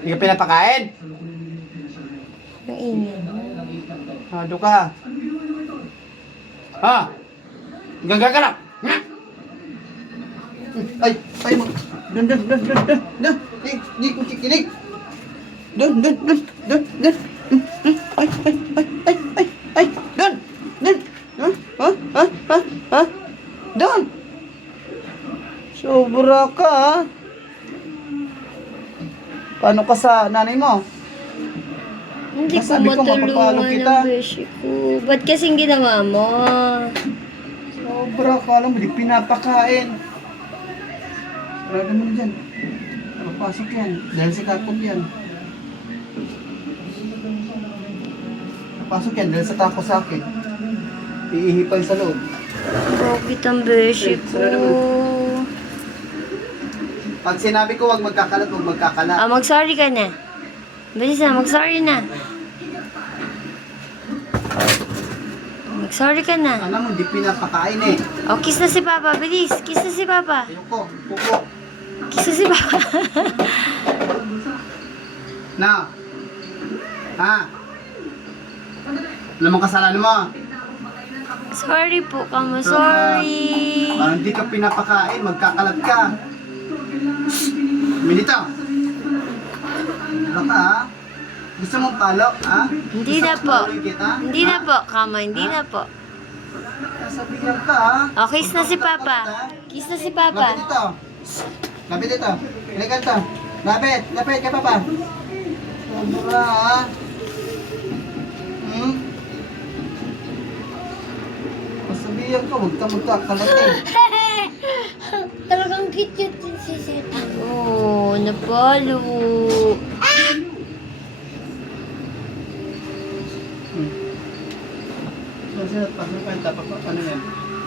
Hindi ka pinapakain? Ang ingay. Hado ka. Ha? Gagagalak. Ay, ay, mag... Dun. Di ko kikinig. Dun. Ay, dun. Ha? Dun. Sobra ka, ha? Paano ka sa nanay mo? Hindi ko Sabi ko, mapapalo matulungan kita. ang beshi ko. Ba't kasing ginawa mo? Sobra ka, alam mo, di pinapakain. Sarado mo na dyan. Napapasok yan. Dahil si Kakop yan. Napasok yan dahil sa tako sa akin. Iihipay sa loob. Bakit ang beshi ko? Pag sinabi ko huwag magkakalat, huwag magkakalat. Ah, mag-sorry ka na. Bilis na, mag-sorry na. Mag-sorry ka na. Alam mo, di pinapakain eh. Oh, kiss na si Papa. Bilis, kiss na si Papa. Ayoko, pupo. Kiss na si Papa. Na. Ha? Alam mo kasalanan mo? Sorry po, Kamo. Sorry. Parang di ka pinapakain, magkakalat ka. Minito. Baka ha? Gusto mong palo, ha? Hindi Gusto na mong po. paluin kita? Hindi na po, Kamo. Hindi na po. Sabihan ka, ha? Oh, kiss na si Papa. Kiss na si Lapit Papa. dito. Lapit dito. Halika dito. Lapit ka, Papa. Sobra, ha? Sabihan ka, huwag ka magkakalat eh. Talagang cute din si Seth. Oh, napalo. Pasok ka, tapos ano yan?